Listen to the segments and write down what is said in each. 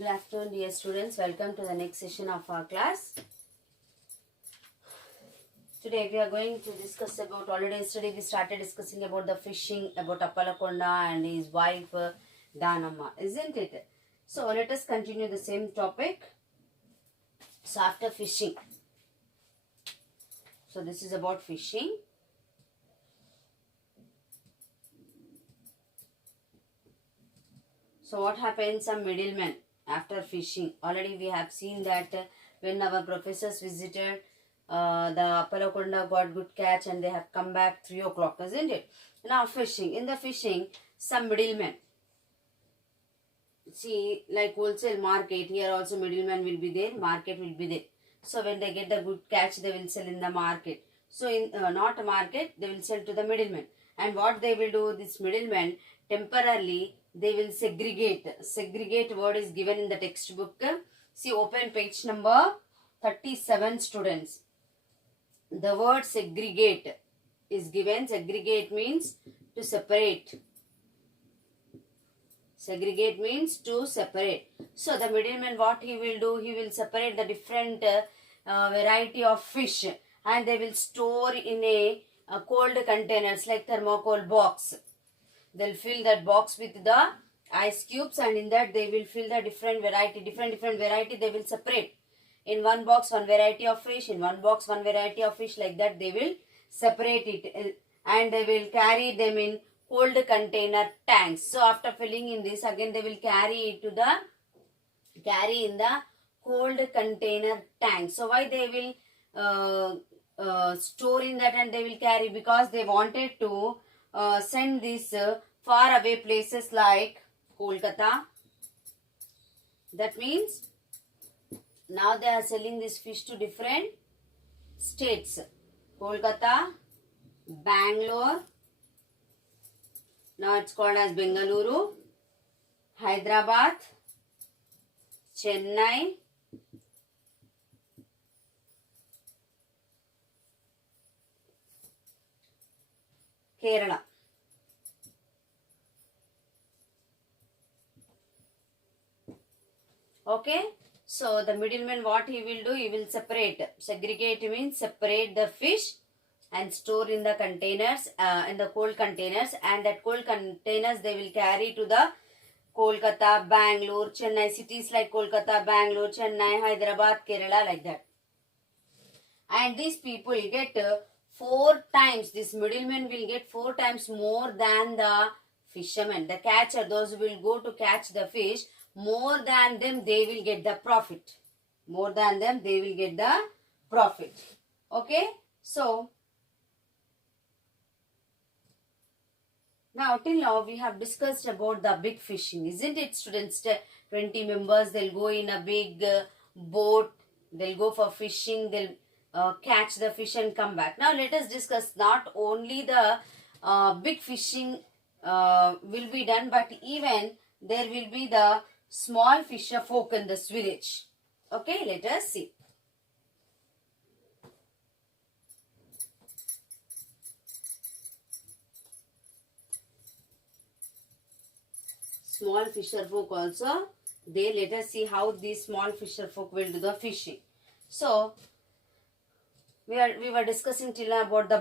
Good afternoon, dear students. Welcome to the next session of our class. Today we are going to discuss about, already yesterday we started discussing about the fishing, about Appalakonda and his wife Danamma, isn't it? So let us continue the same topic. So after fishing, so this is about fishing. So what happens? Some middlemen after fishing. Already we have seen that when our professors visited the Appalakonda got good catch and they have come back 3 o'clock, isn't it? Now fishing. In the fishing, some middlemen. See, like wholesale market, here also middleman will be there, market will be there. So when they get the good catch, they will sell in the market. So in not market, they will sell to the middleman. And what they will do, this middleman, temporarily, they will segregate. Segregate word is given in the textbook. See, open page number 37, students. The word segregate is given. Segregate means to separate. Segregate means to separate. So the middleman, what he will do, he will separate the different variety of fish and they will store in a cold containers like thermocol box. They'll fill that box with the ice cubes and in that they will fill the different variety they will separate. In one box one variety of fish, in one box one variety of fish, like that they will separate it and they will carry them in cold container tanks. So after filling in this, again they will carry in the cold container tank. So why they will store in that and they will carry? Because they wanted to send this far away places like Kolkata. That means now they are selling this fish to different states. Kolkata, Bangalore, now it's called as Bengaluru, Hyderabad, Chennai, Kerala. Okay, so the middleman, what he will do, he will separate. Segregate means separate the fish and store in the containers, in the cold containers, and that cold containers they will carry to the Kolkata, Bangalore, Chennai, cities like Kolkata, Bangalore, Chennai, Hyderabad, Kerala, like that. And these people get 4 times, this middleman will get 4 times more than the fishermen. The catcher, those who will go to catch the fish, more than them they will get the profit. More than them they will get the profit. Okay, so now till now we have discussed about the big fishing, isn't it, students? 20 members, they'll go in a big boat, they'll go for fishing, they'll catch the fish and come back. Now let us discuss not only the big fishing will be done, but even there will be the small fisher folk in this village. Okay, let us see. Small fisher folk also, let us see how these small fisher folk will do the fishing. So we were discussing till now about the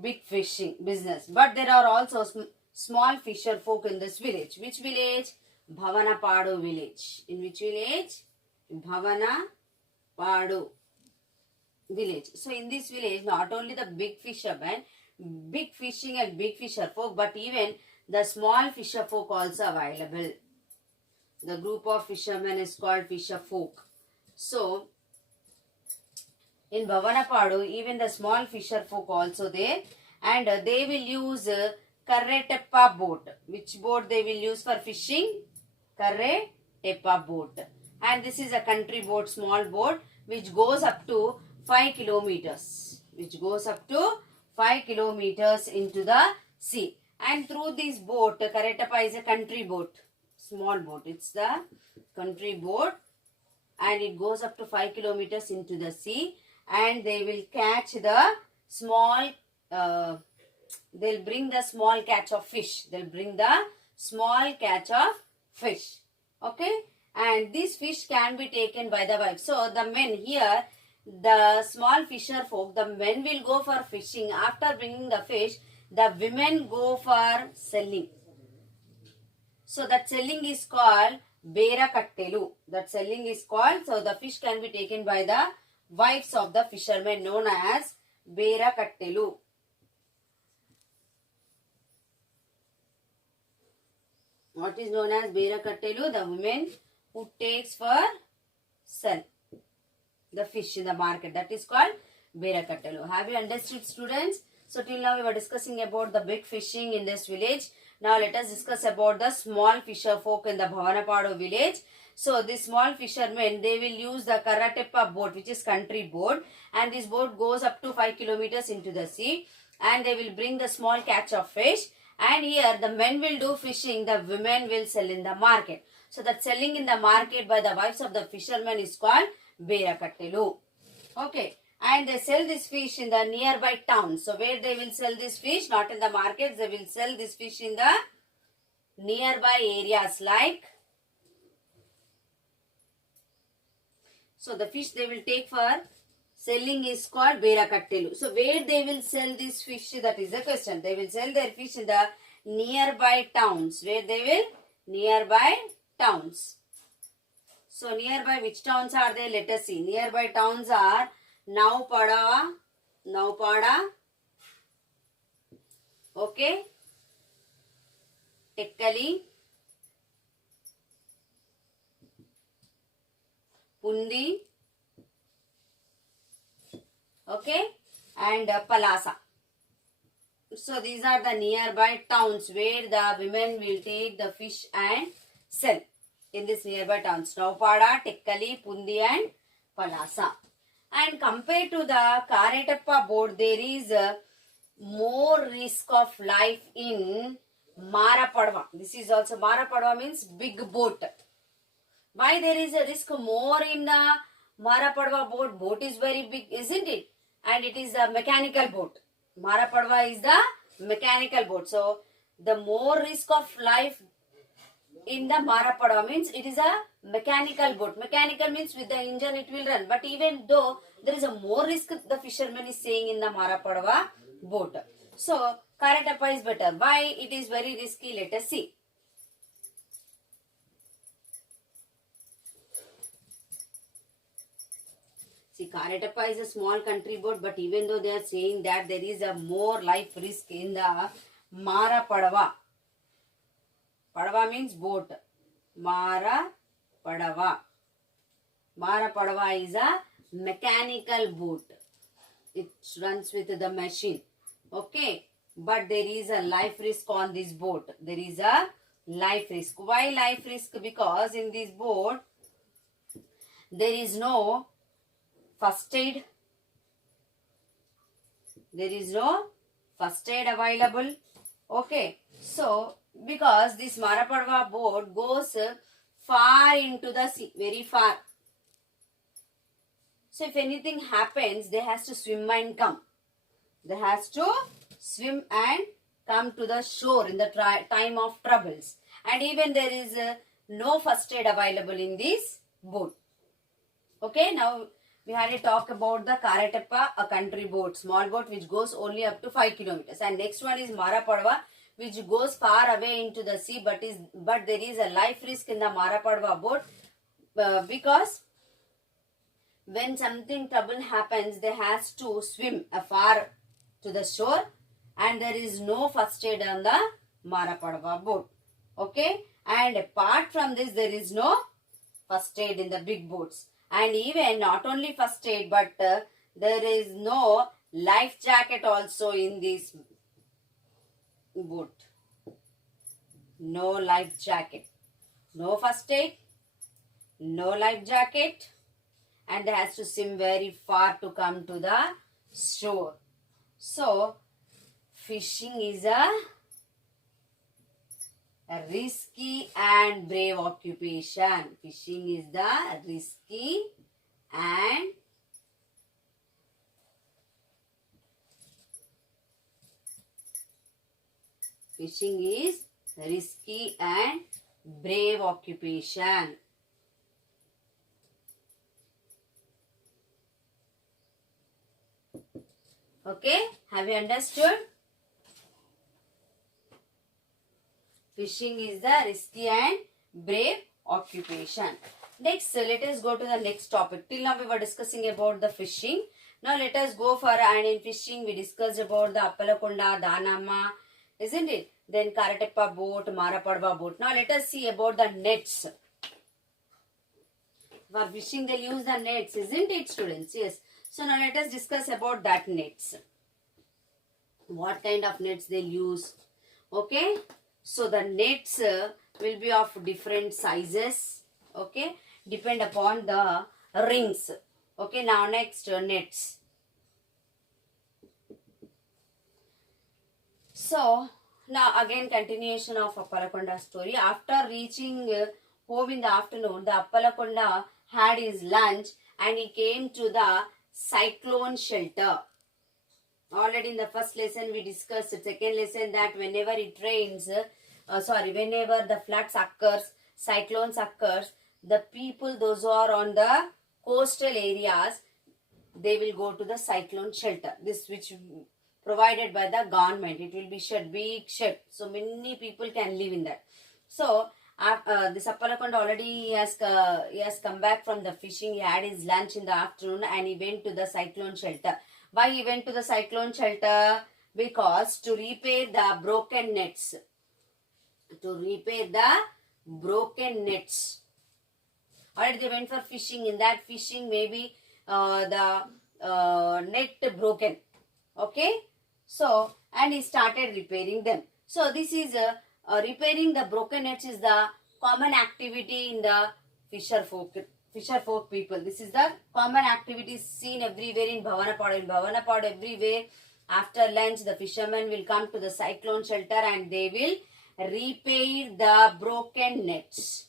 big fishing business, but there are also small fisher folk in this village. Which village? Bhavanapadu village. In which village? Bhavanapadu village. So in this village, not only the big fishermen, big fishing and big fisher folk, but even the small fisher folk also available. The group of fishermen is called fisher folk. So in Bhavanapadu, even the small fisher folk also there, and they will use Karre-Teppa boat. Which boat they will use for fishing? Karre-Teppa boat. And this is a country boat, small boat, which goes up to 5 kilometers. Which goes up to 5 kilometers into the sea. And through this boat, Karre-Teppa is a country boat, small boat. It's the country boat and it goes up to 5 kilometers into the sea. And they will catch the small, they'll bring the small catch of fish. They'll bring the small catch of fish. Okay. and this fish can be taken by the wife. So the men here, the small fisher folk, the men will go for fishing. After bringing the fish, the women go for selling. So that selling is called Bera Kattelu. That selling is called, so the fish can be taken by the wives of the fishermen, known as Bera Kattelu. What is known as Bera Kattelu? The women who takes for sell the fish in the market. That is called Bera Kattelu. Have you understood, students? So till now we were discussing about the big fishing in this village. Now let us discuss about the small fisher folk in the Bhavanapadu village. So these small fishermen, they will use the Karateppa boat, which is country boat, and this boat goes up to 5 kilometers into the sea, and they will bring the small catch of fish, and here the men will do fishing, the women will sell in the market. So that selling in the market by the wives of the fishermen is called Bera Kattelu. Okay. And they sell this fish in the nearby towns. So where they will sell this fish, not in the markets, they will sell this fish in the nearby areas like. So the fish they will take for selling is called Bera Kattelu. So where they will sell this fish, that is the question. They will sell their fish in the nearby towns. Where they will? Nearby towns. So nearby which towns are they? Let us see. Nearby towns are Naupada, okay, Tekkali, Pundi, okay, and Palasa. So these are the nearby towns where the women will take the fish and sell in this nearby towns. Naupada, Tekkali, Pundi and Palasa. And compared to the Karateppa boat, there is more risk of life in Marapadva. This is also, Marapadva means big boat. Why there is a risk more in the Marapadva boat? Boat is very big, isn't it? And it is a mechanical boat. Marapadva is the mechanical boat. So the more risk of life in the Marapadva means it is a mechanical boat. Mechanical means with the engine it will run. But even though there is a more risk, the fisherman is saying in the Marapadva boat. So Karateppa is better. Why it is very risky? Let us see. See, Karateppa is a small country boat, but even though they are saying that there is a more life risk in the Marapadva. Padava means boat. Marapadva. Marapadva is a mechanical boat. It runs with the machine. Okay. But there is a life risk on this boat. There is a life risk. Why life risk? Because in this boat, there is no first aid. There is no first aid available. Okay. So, because this Marapadva boat goes far into the sea, very far. So if anything happens, they has to swim and come. They has to swim and come to the shore in the time of troubles. And even there is no first aid available in this boat. Okay, now we had a talk about the Karateppa, a country boat, small boat which goes only up to 5 kilometers. And next one is Marapadva, which goes far away into the sea, but there is a life risk in the Marapadva boat because when something trouble happens, they has to swim afar to the shore, and there is no first aid on the Marapadva boat. Okay, and apart from this, there is no first aid in the big boats, and even not only first aid, but there is no life jacket also in this boat. No life jacket, no first aid, no life jacket, and they has to swim very far to come to the shore. So fishing is a risky and brave occupation. Fishing is the risky and brave occupation. Okay, have you understood? Fishing is the risky and brave occupation. Next, let us go to the next topic. Till now we were discussing about the fishing. Now let us go for, and in fishing we discussed about the Appalakonda, Danama, isn't it? Then Karateppa boat, Marapadva boat. Now let us see about the nets. For fishing they'll use the nets, isn't it, students? Yes. So now let us discuss about that nets. What kind of nets they'll use? Okay. So the nets will be of different sizes. Okay. Depend upon the rings. Okay. Now next, nets. So now again continuation of Appalakonda story. After reaching home in the afternoon, the Appalakonda had his lunch and he came to the cyclone shelter. Already in the first lesson we discussed, second lesson, that whenever it rains, whenever the floods occurs, cyclones occurs, the people, those who are on the coastal areas, they will go to the cyclone shelter. This which provided by the government. It will be shed, big shed. So many people can live in that. So this Appalakonda already he has come back from the fishing. He had his lunch in the afternoon and he went to the cyclone shelter. Why he went to the cyclone shelter? Because to repair the broken nets. To repair the broken nets. Alright, they went for fishing. In that fishing, maybe the net broken. Okay. So, and he started repairing them. So, this is repairing the broken nets is the common activity in the fisher folk people. This is the common activity seen everywhere in Bhavanapadu. In Bhavanapadu, everywhere after lunch, the fishermen will come to the cyclone shelter and they will repair the broken nets.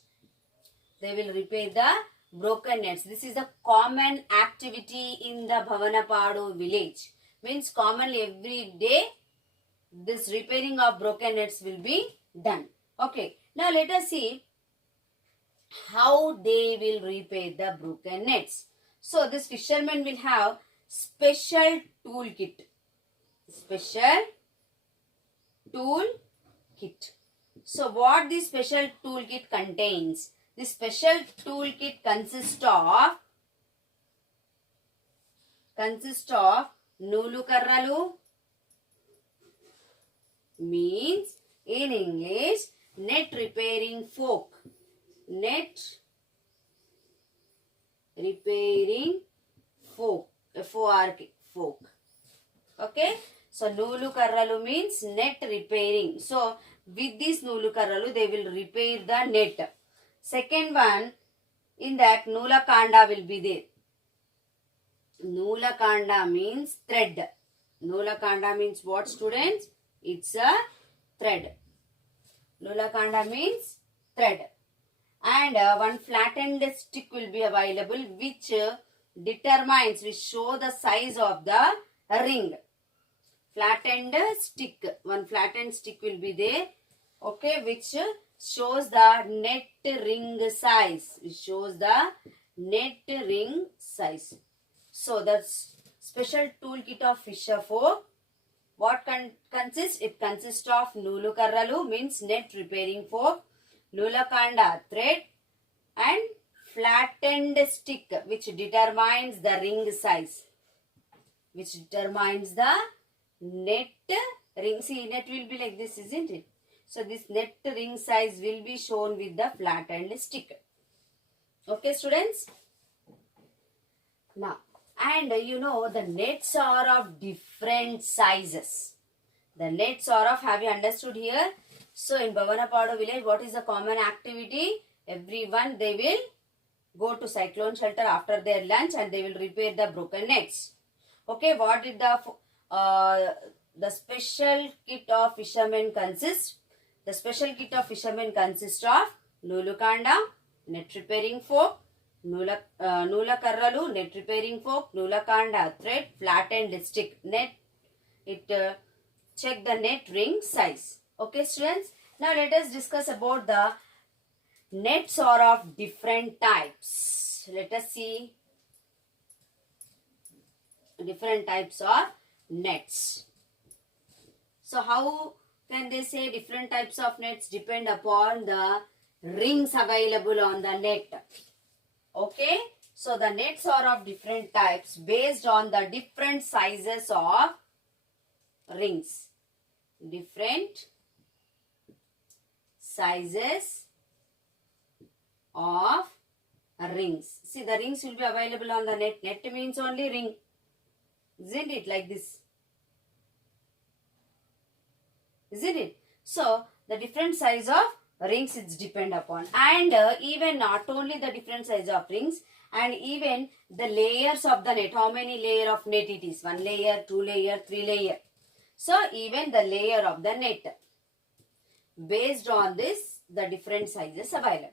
They will repair the broken nets. This is the common activity in the Bhavanapadu village. Means commonly every day this repairing of broken nets will be done. Okay. Now let us see how they will repair the broken nets. So this fishermen will have special toolkit. Special toolkit. So what this special toolkit contains? This special toolkit consists of Nulu Karralu, means in English net repairing fork. Net repairing fork. F-O-R-K, fork. Okay. So Nulu Karralu means net repairing. So with this Nulu Karralu they will repair the net. Second one, in that Nula Kanda will be there. Nula Kanda means thread. Nula Kanda means what, students? It's a thread. Nula Kanda means thread. And one flattened stick will be available which determines, which show the size of the ring. Flattened stick. One flattened stick will be there. Okay, which shows the net ring size. It shows the net ring size. So the special toolkit of fisher folk, what consists? It consists of Nulu Karralu means net repairing fork, Nula Kanda thread and flattened stick which determines the ring size. Which determines the net ring. See, net will be like this, isn't it? So this net ring size will be shown with the flattened stick. Okay, students? Now, and you know the nets are of different sizes. The nets are of, have you understood here? So in Bhavanapadu village, what is the common activity? Everyone, they will go to cyclone shelter after their lunch and they will repair the broken nets. Okay, what did the special kit of fishermen consist? The special kit of fishermen consists of Nulu Kanda, net repairing fork, Nula Karralu, net repairing fork, Nula Kanda thread, flattened stick. Net, it check the net ring size. Okay, students. Now let us discuss about the nets are of different types. Let us see different types of nets. So how can they say different types of nets depend upon the rings available on the net? Okay, so the nets are of different types based on the different sizes of rings. Different sizes of rings. See, the rings will be available on the net. Net means only ring. Isn't it like this? Isn't it? So, the different size of rings is depend upon. And even not only the different size of rings, and even the layers of the net. How many layer of net it is? 1 layer, 2 layer, 3 layer. So, even the layer of the net. Based on this, the different sizes available.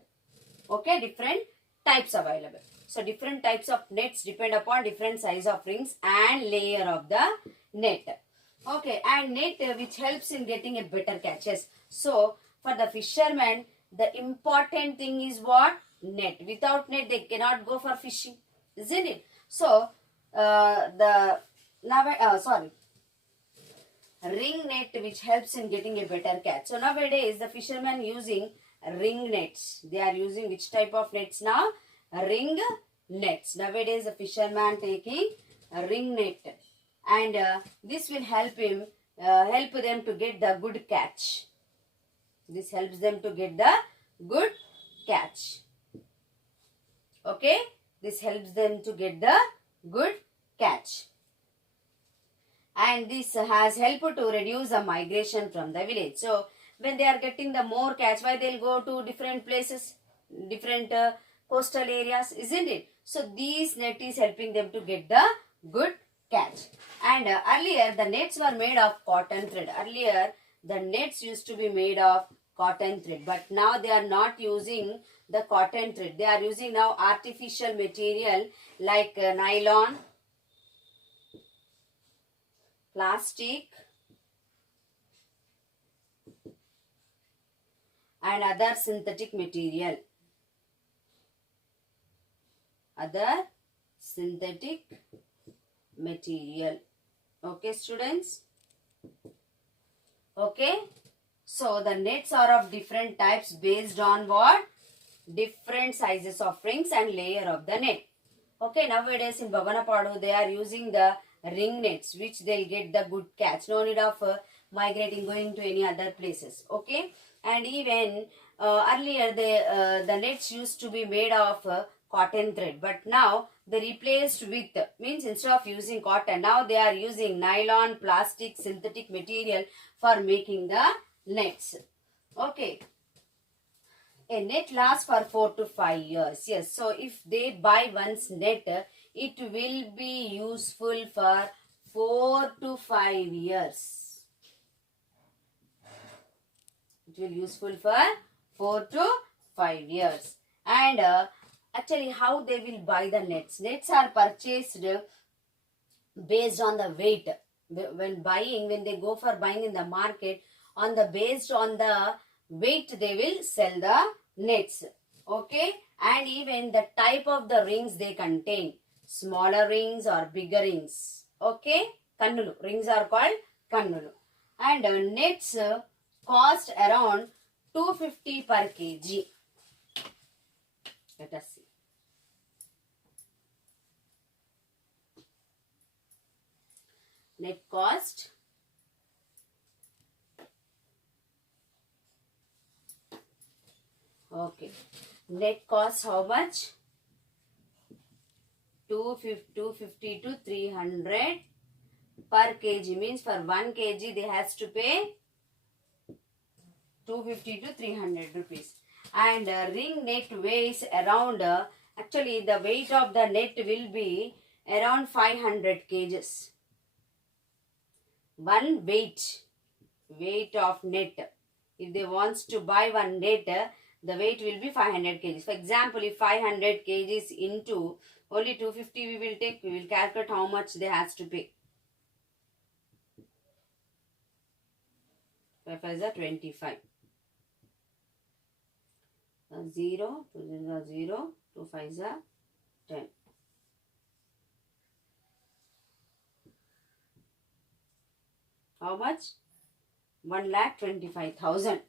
Okay, different types available. So, different types of nets depend upon different size of rings and layer of the net. Okay, and net which helps in getting a better catches. So, for the fishermen, the important thing is what? Net. Without net, they cannot go for fishing. Isn't it? So, ring net which helps in getting a better catch. So, nowadays, the fishermen using ring nets. They are using which type of nets now? Ring nets. Nowadays, the fisherman taking a ring net. And this will help them to get the good catch. This helps them to get the good catch. Okay, this helps them to get the good catch. And this has helped to reduce the migration from the village. So, when they are getting the more catch, why they'll go to different places, different coastal areas, isn't it? So, these net is helping them to get the good catch. And earlier the nets were made of cotton thread. Earlier the nets used to be made of cotton thread, but now they are not using the cotton thread. They are using now artificial material like nylon, plastic and other synthetic material. Other synthetic material. Okay, students? Okay. So, the nets are of different types based on what? Different sizes of rings and layer of the net. Okay, nowadays in Babanapadu, they are using the ring nets, which they'll get the good catch. No need of migrating, going to any other places. Okay. And even earlier, the nets used to be made of cotton thread, but now they replaced with, means instead of using cotton, now they are using nylon, plastic, synthetic material for making the nets. Okay. A net lasts for 4 to 5 years. Yes. So, if they buy once net, it will be useful for 4 to 5 years. It will useful for 4 to 5 years. And actually, how they will buy the nets? Nets are purchased based on the weight. When they go for buying in the market, based on the weight, they will sell the nets. Okay, and even the type of the rings they contain, smaller rings or bigger rings. Okay, kannulu rings are called kannulu. And nets cost around 250 per kg. Let us see. Net cost okay. Net cost how much? 250 to 300 per kg, means for 1 kg they has to pay 250 to 300 rupees. And ring net weighs around, actually the weight of the net will be around 500 kgs. One weight of net. If they wants to buy one net, the weight will be 500 kgs. For example, if 500 kgs into only 250 we will take, we will calculate how much they has to pay. 5 5 is 25. 0, 2 is 0, 2 5 is 10. How much? 1,25,000.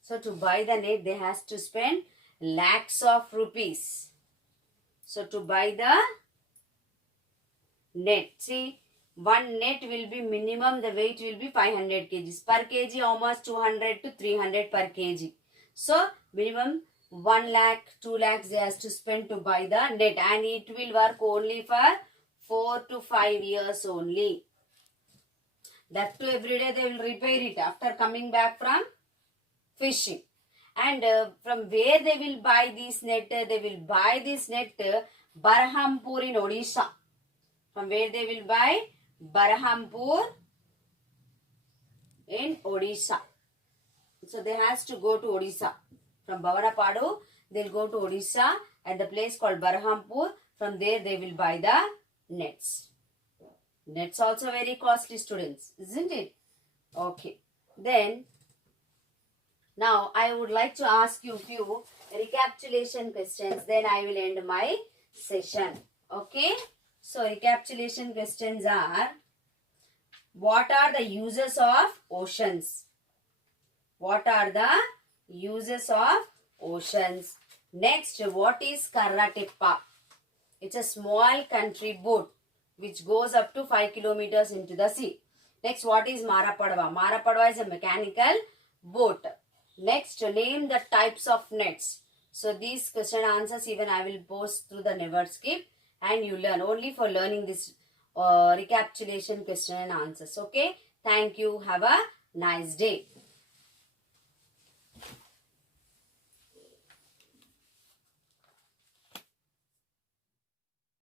So to buy the net, they has to spend lakhs of rupees. So to buy the net, see, one net will be minimum, the weight will be 500 kgs. Per kg, how much? 200 to 300 per kg. So minimum 1 lakh, 2 lakhs they has to spend to buy the net, and it will work only for 4 to 5 years only. That too, every day they will repair it after coming back from fishing. And from where they will buy this net? They will buy this net Berhampur in Odisha. From where they will buy? Berhampur in Odisha. So they has to go to Odisha. From Bavanapadu, they will go to Odisha at the place called Berhampur. From there they will buy the nets. Nets also very costly, students, isn't it? Okay. Then, now I would like to ask you few recapitulation questions. Then I will end my session. Okay. So recapitulation questions are: what are the uses of oceans? What are the uses of oceans? Next, what is Karrateppa? It's a small country boat which goes up to 5 kilometers into the sea. Next, what is Marapadva? Marapadva is a mechanical boat. Next, name the types of nets. So these question answers even I will post through the Never Skip, and you learn only for learning this recapitulation question and answers. Okay. Thank you. Have a nice day.